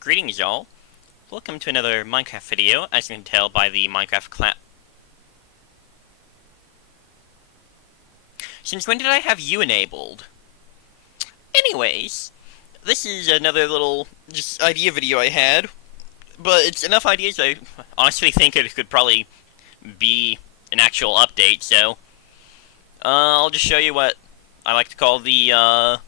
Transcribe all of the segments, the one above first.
Greetings, y'all. Welcome to another Minecraft video. As you can tell by the Minecraft clap. Since when did I have you enabled? Anyways, this is another little just idea video I had, but it's enough ideas I honestly think it could probably be an actual update. So I'll just show you what I like to call the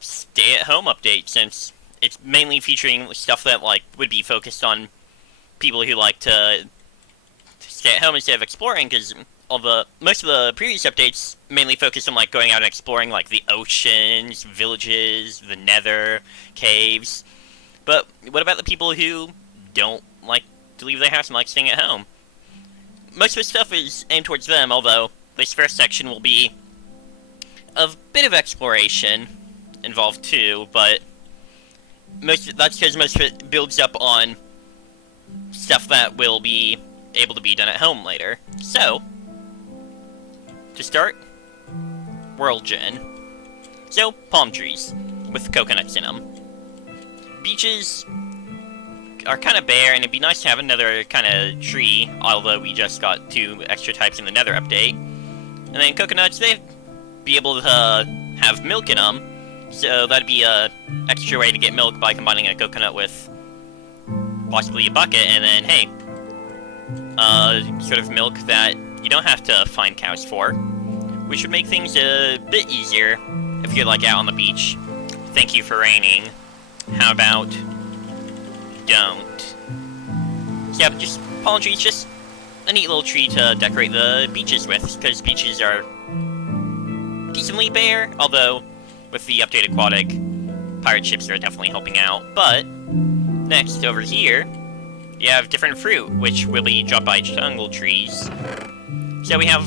stay-at-home update, since it's mainly featuring stuff that would be focused on people who like to stay at home instead of exploring, because most of the previous updates mainly focused on going out and exploring the oceans, villages, the nether, caves. But what about the people who don't like to leave their house and like staying at home? Most of the stuff is aimed towards them, although this first section will be a bit of exploration involved too, but that's because most of it builds up on stuff that will be able to be done at home later. So, to start, world gen. So, palm trees with coconuts in them. Beaches are kind of bare, and it'd be nice to have another kind of tree, although we just got 2 extra types in the nether update. And then coconuts, they'd be able to have milk in them, so that'd be a extra way to get milk by combining a coconut with possibly a bucket, and then, hey, sort of milk that you don't have to find cows for, which would make things a bit easier if you're out on the beach. Thank you for raining. How about don't? So yeah, just palm trees, just a neat little tree to decorate the beaches with, because beaches are decently bare, although with the updated aquatic, pirate ships are definitely helping out. But next, over here, you have different fruit, which will be dropped by jungle trees. So we have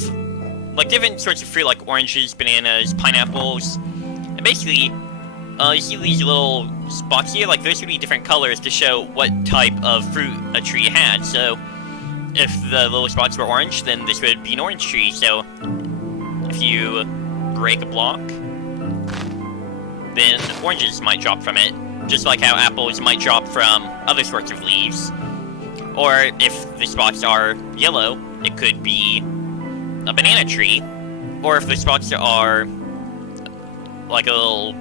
different sorts of fruit, like oranges, bananas, pineapples, and basically, you see these little spots here, those would be different colors to show what type of fruit a tree had. So if the little spots were orange, then this would be an orange tree. So if you break a block, then oranges might drop from it, just like how apples might drop from other sorts of leaves. Or if the spots are yellow, it could be a banana tree. Or if the spots are a little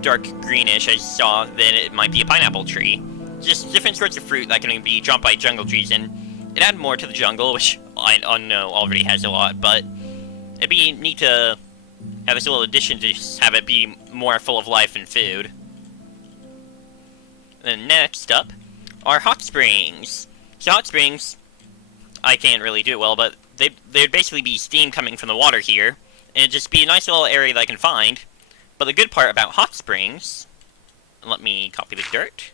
dark greenish, as you saw, then it might be a pineapple tree. Just different sorts of fruit that can be dropped by jungle trees, and it added more to the jungle, which I know already has a lot, but it'd be neat to have this little addition to just have it be more full of life and food. And next up are hot springs. So hot springs, I can't really do it well, but they'd basically be steam coming from the water here, and it'd just be a nice little area that I can find. But the good part about hot springs, let me copy the dirt,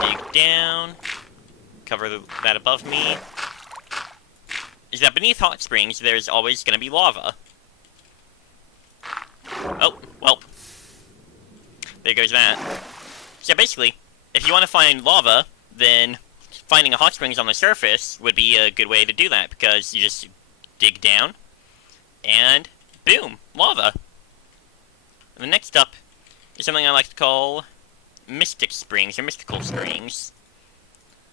dig down, cover that above me, is that beneath hot springs there's always going to be lava. Oh, well, there goes that. So basically, if you want to find lava, then finding a hot springs on the surface would be a good way to do that, because you just dig down, and boom, lava. And the next up is something I like to call mystic springs, or mystical springs.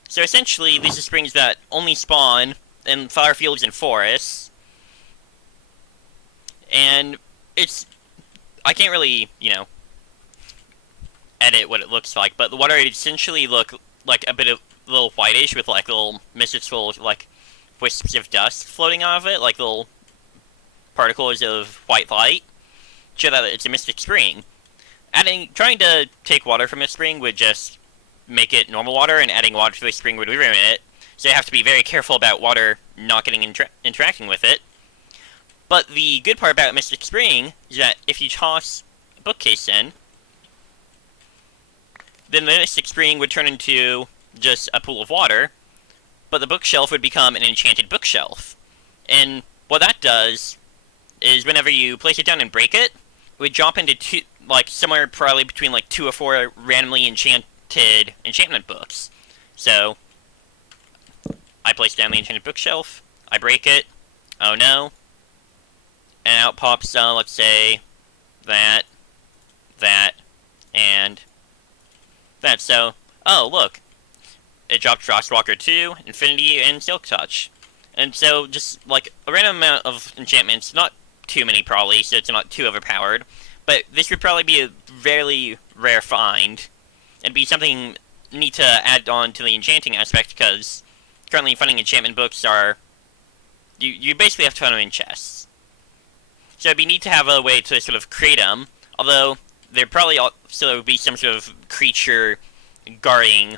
So essentially, these are springs that only spawn in flower fields and forests, and I can't really, edit what it looks like, but the water essentially look like a bit of little whitish with little mystical wisps of dust floating out of it, little particles of white light, show that it's a mystic spring. Trying to take water from a spring would just make it normal water, and adding water to a spring would ruin it, so you have to be very careful about water not getting interacting with it. But the good part about mystic spring is that if you toss a bookcase in, then the mystic spring would turn into just a pool of water, but the bookshelf would become an enchanted bookshelf. And what that does is whenever you place it down and break it, it would drop into somewhere probably between 2 or 4 randomly enchanted enchantment books. So I place down the enchanted bookshelf, I break it, oh no, and out pops, let's say, that, and that. So, oh, look. It dropped Frostwalker 2, Infinity, and Silk Touch. And so, just, like, a random amount of enchantments, not too many probably, so it's not too overpowered. But this would probably be a very rare find, and be something neat to add on to the enchanting aspect, because currently finding enchantment books are... You basically have to find them in chests. So it'd be neat to have a way to sort of create them, although there'd probably also be some sort of creature guarding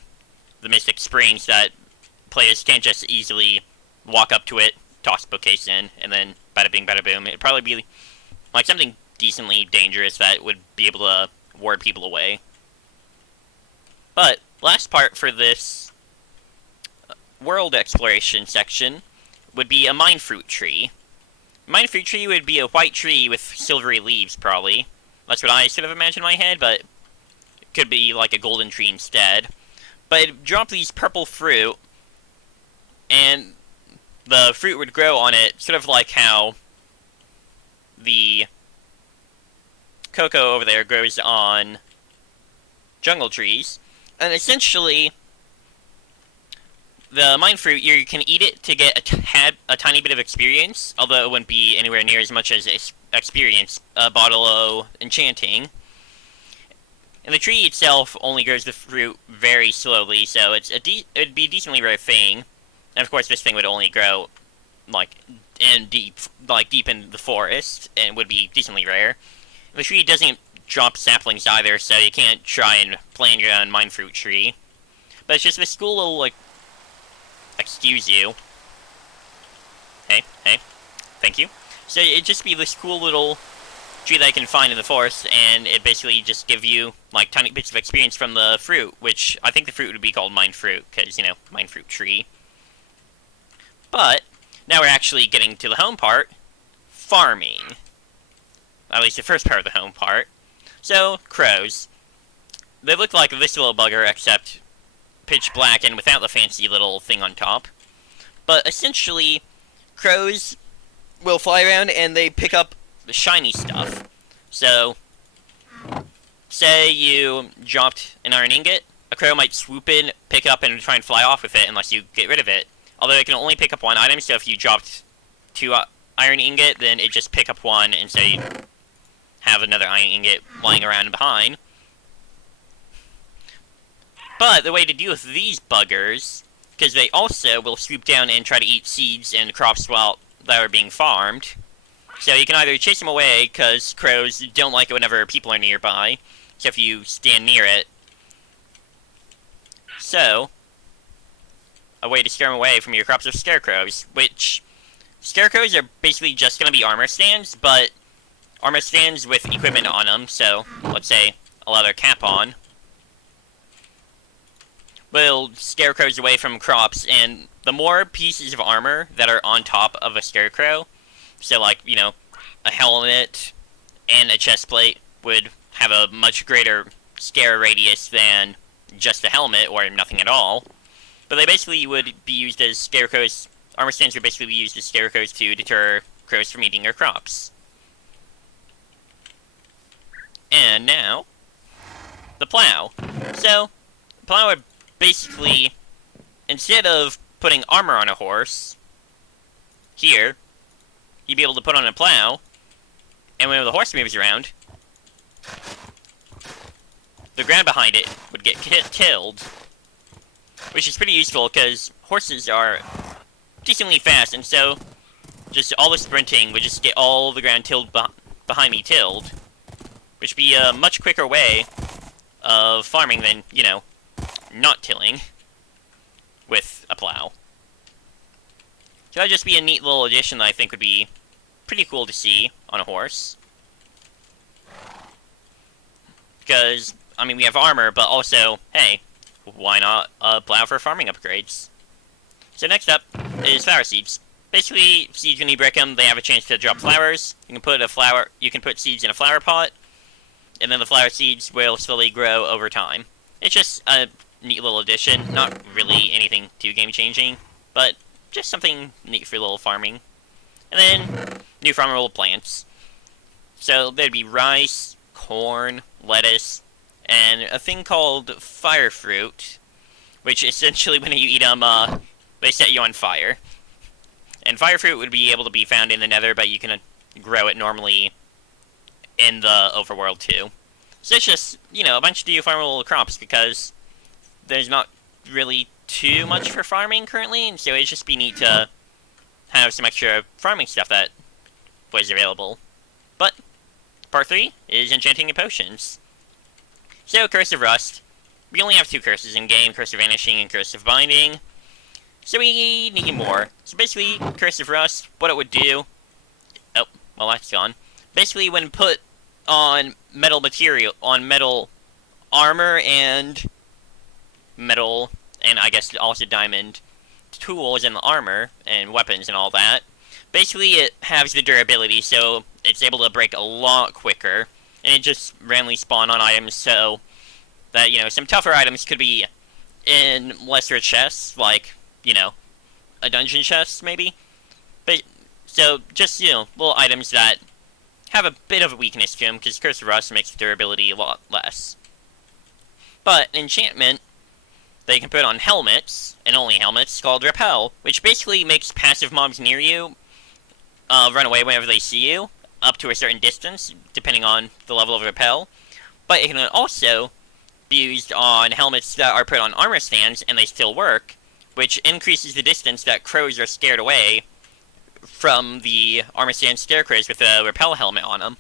the Mystic Springs that players can't just easily walk up to it, toss bookcase in, and then bada bing, bada boom. It'd probably be like something decently dangerous that would be able to ward people away. But last part for this world exploration section would be a mine fruit tree. Mine fruit tree would be a white tree with silvery leaves, probably. That's what I sort of imagined in my head, but it could be like a golden tree instead. But it'd drop these purple fruit, and the fruit would grow on it, sort of like how the cocoa over there grows on jungle trees. And essentially, the mine fruit, you can eat it to get a tiny bit of experience, although it wouldn't be anywhere near as much as experience bottle enchanting. And the tree itself only grows the fruit very slowly, so it'd be a decently rare thing. And of course, this thing would only grow like deep in the forest, and would be decently rare. The tree doesn't drop saplings either, so you can't try and plant your own mine fruit tree. But it's just this cool little like... Excuse you. Hey, thank you. So it'd just be this cool little tree that you can find in the forest, and it basically just give you, like, tiny bits of experience from the fruit, which I think the fruit would be called mine fruit, because, you know, mine fruit tree. But, now we're actually getting to the home part, farming. At least the first part of the home part. So, crows. They look like this little bugger, except pitch black and without the fancy little thing on top. But essentially, crows will fly around and they pick up the shiny stuff. So, say you dropped an iron ingot, a crow might swoop in, pick it up, and try and fly off with it unless you get rid of it. Although it can only pick up one item, so if you dropped 2 iron ingot, then it just pick up one and say have another iron ingot lying around behind. But the way to deal with these buggers, because they also will swoop down and try to eat seeds and crops that are being farmed. So you can either chase them away, because crows don't like it whenever people are nearby, except if you stand near it. So, a way to scare them away from your crops are scarecrows, which... Scarecrows are basically just going to be armor stands, but armor stands with equipment on them, so let's say a leather cap on, will scare crows away from crops, and the more pieces of armor that are on top of a scarecrow, so like, you know, a helmet and a chest plate would have a much greater scare radius than just a helmet or nothing at all. But they basically would be used as scarecrows. Armor stands would basically be used as scarecrows to deter crows from eating your crops. And now, the plow. So, the plow would basically, instead of putting armor on a horse, here, you'd be able to put on a plow, and when the horse moves around, the ground behind it would get tilled, which is pretty useful because horses are decently fast, and so just all the sprinting would just get all the ground tilled behind me tilled, which would be a much quicker way of farming than, you know, not tilling with a plow. So that'd just be a neat little addition that I think would be pretty cool to see on a horse. Because, I mean, we have armor, but also, hey, why not a plow for farming upgrades? So next up is flower seeds. Basically, seeds, when you break them, they have a chance to drop flowers. You can put seeds in a flower pot, and then the flower seeds will slowly grow over time. It's just a neat little addition, not really anything too game-changing, but just something neat for little farming. And then, new farmable plants. So there'd be rice, corn, lettuce, and a thing called fire fruit, which essentially when you eat them, they set you on fire. And fire fruit would be able to be found in the nether, but you can grow it normally in the overworld too. So it's just, a bunch of farmable crops, because there's not really too much for farming currently, and so it'd just be neat to have some extra farming stuff that was available. But part 3 is enchanting and potions. So, Curse of Rust. We only have 2 curses in game, Curse of Vanishing and Curse of Binding. So we need more. So basically, Curse of Rust, what it would do... Oh, well that's gone. Basically, when put on metal material, on metal armor and metal, and I guess also diamond tools and armor and weapons and all that, basically it has the durability, so it's able to break a lot quicker, and it just randomly spawn on items, so that, some tougher items could be in lesser chests, like, a dungeon chest, maybe? But, so, just, little items that have a bit of a weakness to them, because Curse of Rust makes durability a lot less. But, enchantment, they can put on helmets, and only helmets, called Repel, which basically makes passive mobs near you run away whenever they see you, up to a certain distance, depending on the level of Repel. But it can also be used on helmets that are put on armor stands, and they still work, which increases the distance that crows are scared away from the armor stand scarecrows with a Repel helmet on them.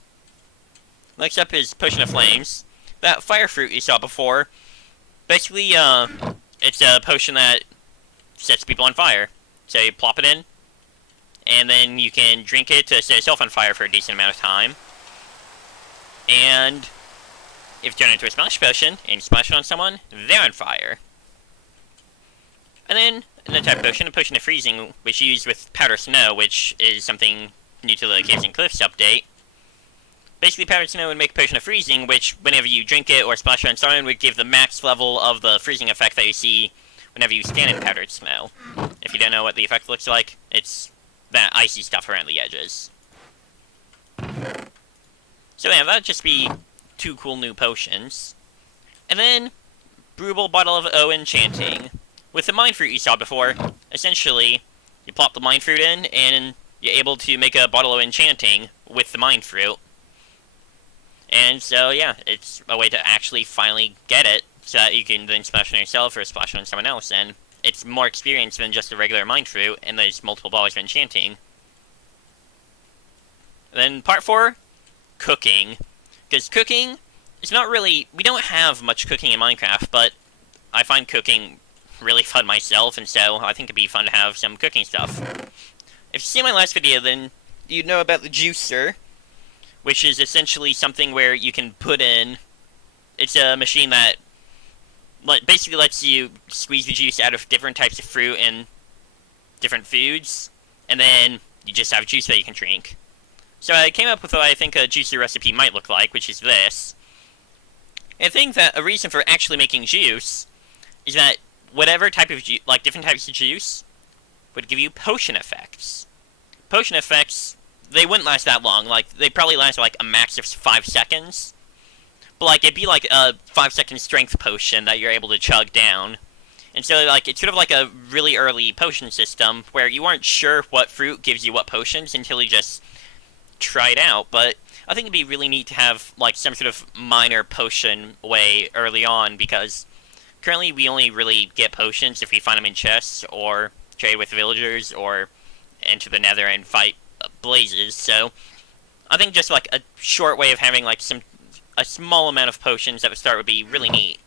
Next up is Potion of Flames. That fire fruit you saw before, basically, it's a potion that sets people on fire. So you plop it in, and then you can drink it to set yourself on fire for a decent amount of time. And if you turn it into a splash potion, and you splash it on someone, they're on fire. And then, another type of potion, a Potion of Freezing, which you use with Powder Snow, which is something new to the Caves and Cliffs update. Basically, Powder Snow would make a Potion of Freezing, which, whenever you drink it or splash it on someone, would give the max level of the freezing effect that you see whenever you stand in Powdered Snow. If you don't know what the effect looks like, it's that icy stuff around the edges. So yeah, that'd just be 2 cool new potions. And then, Brewable Bottle of O Enchanting. With the Mind Fruit you saw before, essentially, you plop the Mind Fruit in, and you're able to make a Bottle of Enchanting with the Mind Fruit. And so, yeah, it's a way to actually finally get it, so that you can then splash on yourself or splash on someone else, and it's more experience than just a regular Mind Fruit, and there's multiple bottles of enchanting. Then part 4, cooking. Because cooking is not really... We don't have much cooking in Minecraft, but I find cooking really fun myself, and so I think it'd be fun to have some cooking stuff. If you see my last video, then you'd know about the juicer, which is essentially something where you can put in... It's a machine that basically lets you squeeze the juice out of different types of fruit and different foods, and then you just have juice that you can drink. So I came up with what I think a juicer recipe might look like, which is this. And I think that a reason for actually making juice is that whatever type of different types of juice would give you potion effects. Potion effects, they wouldn't last that long. They probably last a max of 5 seconds. But it'd be like a 5-second strength potion that you're able to chug down. And so it's sort of like a really early potion system where you aren't sure what fruit gives you what potions until you just try it out. But I think it'd be really neat to have some sort of minor potion way early on, because currently we only really get potions if we find them in chests or trade with villagers or enter the nether and fight blazes. So I think just a short way of having a small amount of potions at the start would be really neat.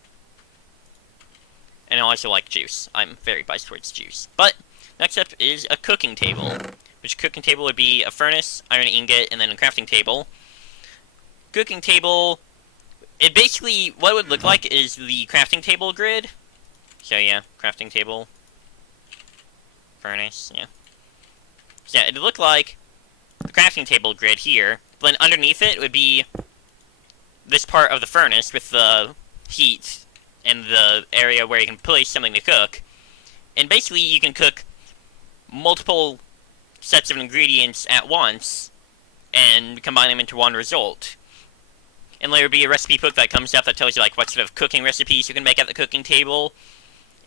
And I also like juice. I'm very biased towards juice. But next up is a cooking table, which cooking table would be a furnace, iron ingot, and then a crafting table. Cooking table, it basically, what it would look like is the crafting table grid. So yeah, crafting table, furnace, yeah. So yeah, it'd look like the crafting table grid here, but then underneath it would be this part of the furnace with the heat and the area where you can place something to cook. And basically you can cook multiple sets of ingredients at once and combine them into one result. and there'll be a recipe book that comes up that tells you like what sort of cooking recipes you can make at the cooking table.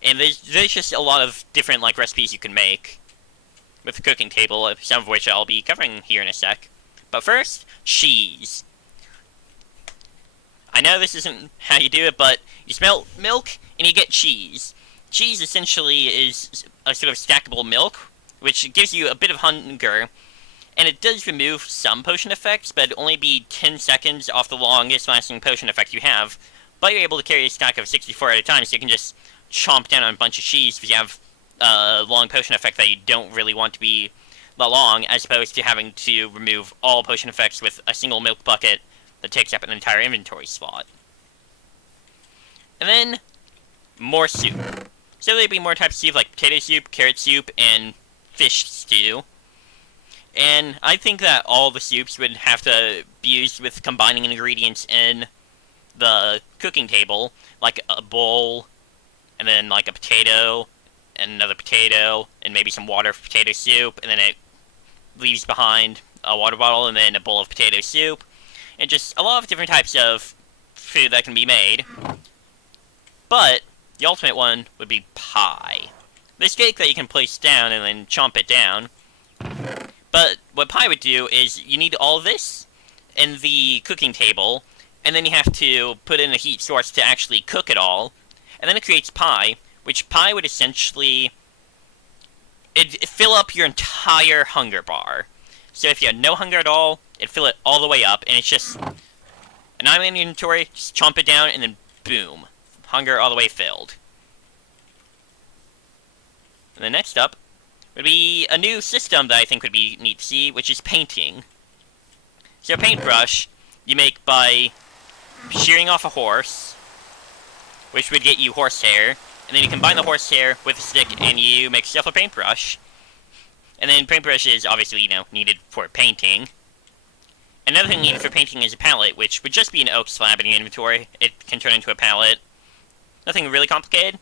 And there's just a lot of different like recipes you can make with the cooking table, some of which I'll be covering here in a sec. But first, cheese. I know this isn't how you do it, but you smell milk and you get cheese. Cheese essentially is a sort of stackable milk, which gives you a bit of hunger, and it does remove some potion effects, but it'd only be 10 seconds off the longest lasting potion effect you have. But you're able to carry a stack of 64 at a time, so you can just chomp down on a bunch of cheese if you have a long potion effect that you don't really want to be that long, as opposed to having to remove all potion effects with a single milk bucket that takes up an entire inventory slot. And then, more soup. So there'd be more types of soup, like potato soup, carrot soup, and fish stew. And I think that all the soups would have to be used with combining ingredients in the cooking table, like a bowl, and then like a potato, and another potato, and maybe some water for potato soup, and then it leaves behind a water bottle, and then a bowl of potato soup, and just a lot of different types of food that can be made. But the ultimate one would be pie. This cake that you can place down and then chomp it down. But what pie would do is you need all of this in the cooking table, and then you have to put in a heat source to actually cook it all, and then it creates pie, which pie would essentially it'd fill up your entire hunger bar. So if you had no hunger at all, it'd fill it all the way up, and it's just an item in inventory, just chomp it down, and then boom. Hunger all the way filled. And then next up would be a new system that I think would be neat to see, which is painting. So a paintbrush you make by shearing off a horse, which would get you horsehair, and then you combine the horsehair with a stick and you make yourself a paintbrush. And then paintbrush is obviously, needed for painting. Another thing needed for painting is a palette, which would just be an oak slab in your inventory. It can turn into a palette. Nothing really complicated.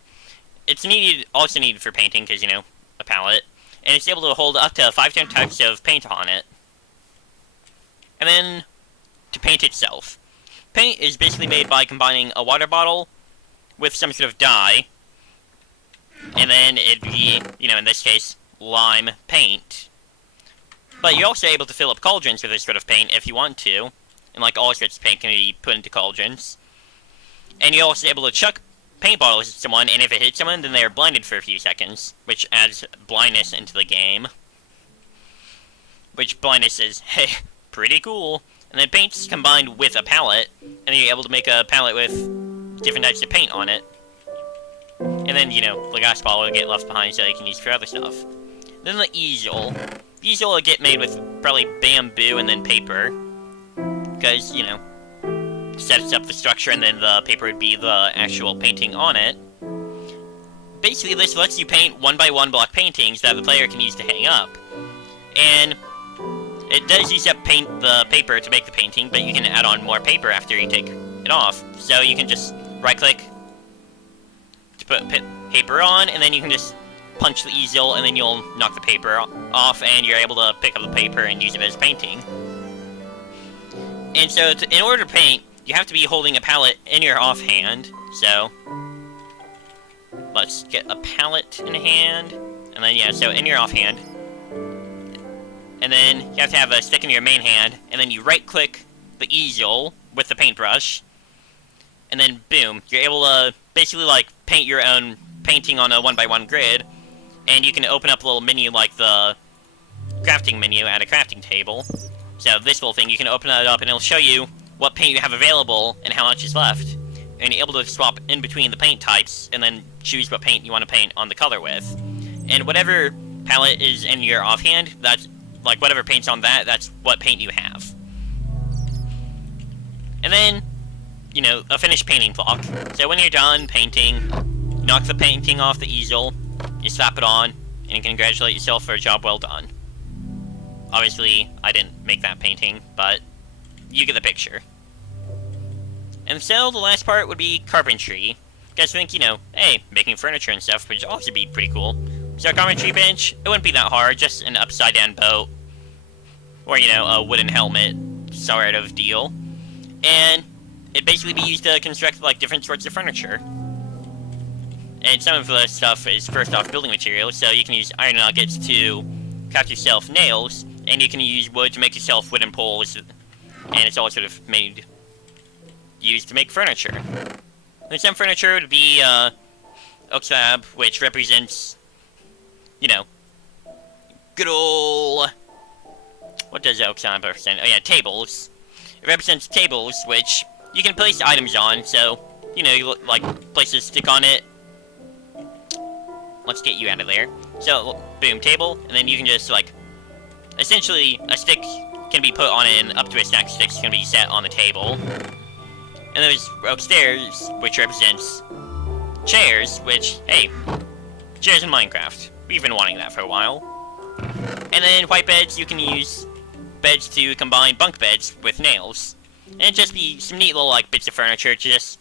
It's also needed for painting, because, a palette. And it's able to hold up to 5 different types of paint on it. And then, to paint itself. Paint is basically made by combining a water bottle with some sort of dye. And then it'd be, in this case, lime paint. But you're also able to fill up cauldrons with this sort of paint if you want to. And like all sorts of paint can be put into cauldrons. And you're also able to chuck paint bottles at someone, and if it hits someone, then they are blinded for a few seconds, which adds blindness into the game. Which blindness is, hey, pretty cool. And then paint's combined with a palette, and then you're able to make a palette with different types of paint on it. And then, the gas bottle will get left behind so they can use for other stuff. Then the easel. The easel will get made with probably bamboo and then paper. Because, sets up the structure, and then the paper would be the actual painting on it. Basically, this lets you paint 1x1 block paintings that the player can use to hang up. And it does use up the paper to make the painting, but you can add on more paper after you take it off. So you can just right-click to put paper on, and then you can just punch the easel, and then you'll knock the paper off, and you're able to pick up the paper and use it as painting. And so, in order to paint, you have to be holding a palette in your offhand. So, let's get a palette in hand, and then so in your offhand. And then you have to have a stick in your main hand, and then you right-click the easel with the paintbrush, and then boom, you're able to basically paint your own painting on a 1x1 grid, and you can open up a little menu like the crafting menu at a crafting table. So this little thing, you can open it up, and it'll show you what paint you have available and how much is left. And you're able to swap in between the paint types, and then choose what paint you want to paint on the color with. And whatever palette is in your offhand, that's whatever paint's on that's what paint you have. And then, a finished painting block. So when you're done painting, knock the painting off the easel, you slap it on, and you can congratulate yourself for a job well done. Obviously, I didn't make that painting, but you get the picture. And so the last part would be carpentry. You guys think, hey, making furniture and stuff would also be pretty cool. So a carpentry bench, it wouldn't be that hard, just an upside down boat. Or, a wooden helmet sort of deal. And it'd basically be used to construct, like, different sorts of furniture. And some of the stuff is, first off, building materials, so you can use iron nuggets to craft yourself nails, and you can use wood to make yourself wooden poles, and it's all sort of used to make furniture. And some furniture would be, oak slab, which represents, you know, good ol'... What does oak slab represent? Oh yeah, tables. It represents tables, which you can place items on, so, you know, you, like, place a stick on it. Let's get you out of there. So, boom, table, and then you can just, like, essentially, a stick can be put on it, and up to a stack of sticks can be set on the table. And there's upstairs, which represents chairs, which, hey, chairs in Minecraft. We've been wanting that for a while. And then white beds, you can use beds to combine bunk beds with nails. And it'd just be some neat little, like, bits of furniture to just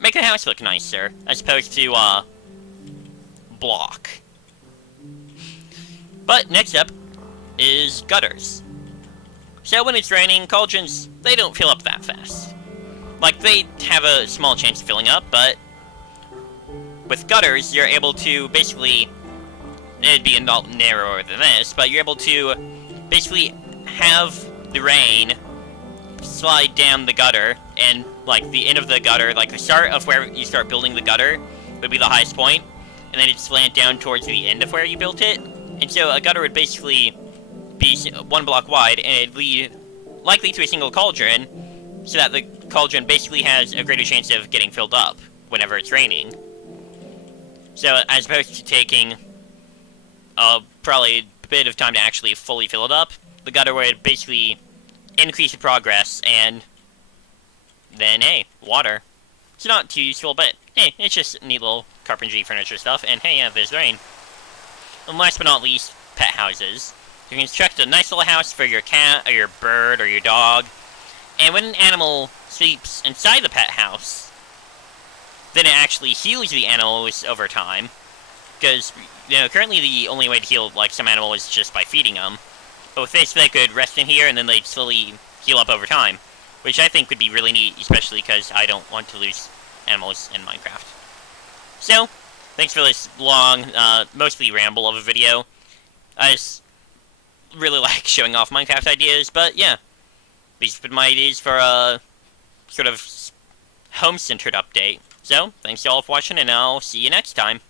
make the house look nicer, as opposed to, block. But next up is gutters. So when it's raining, cauldrons, they don't fill up that fast. Like, they have a small chance of filling up, but with gutters, you're able to basically, it'd be a lot narrower than this, but you're able to basically have the rain slide down the gutter, and, like, the end of the gutter, like, the start of where you start building the gutter would be the highest point, and then it'd slant down towards the end of where you built it. And so a gutter would basically be 1 block wide, and it'd lead likely to a single cauldron, so that the cauldron basically has a greater chance of getting filled up whenever it's raining. So as opposed to taking probably a bit of time to actually fully fill it up, the gutter would basically increase the progress, and then, hey, water. It's not too useful, but hey, it's just neat little carpentry furniture stuff, and hey, yeah, there's rain. And last but not least, pet houses. You can construct a nice little house for your cat, or your bird, or your dog, and when an animal sleeps inside the pet house, then it actually heals the animals over time, because, you know, currently the only way to heal, like, some animals is just by feeding them. But with this, they could rest in here, and then they'd slowly heal up over time, which I think would be really neat, especially because I don't want to lose animals in Minecraft. So, thanks for this long, mostly ramble of a video. I just really like showing off Minecraft ideas, but yeah, these have been my ideas for a sort of home-centered update. So, thanks to all for watching, and I'll see you next time.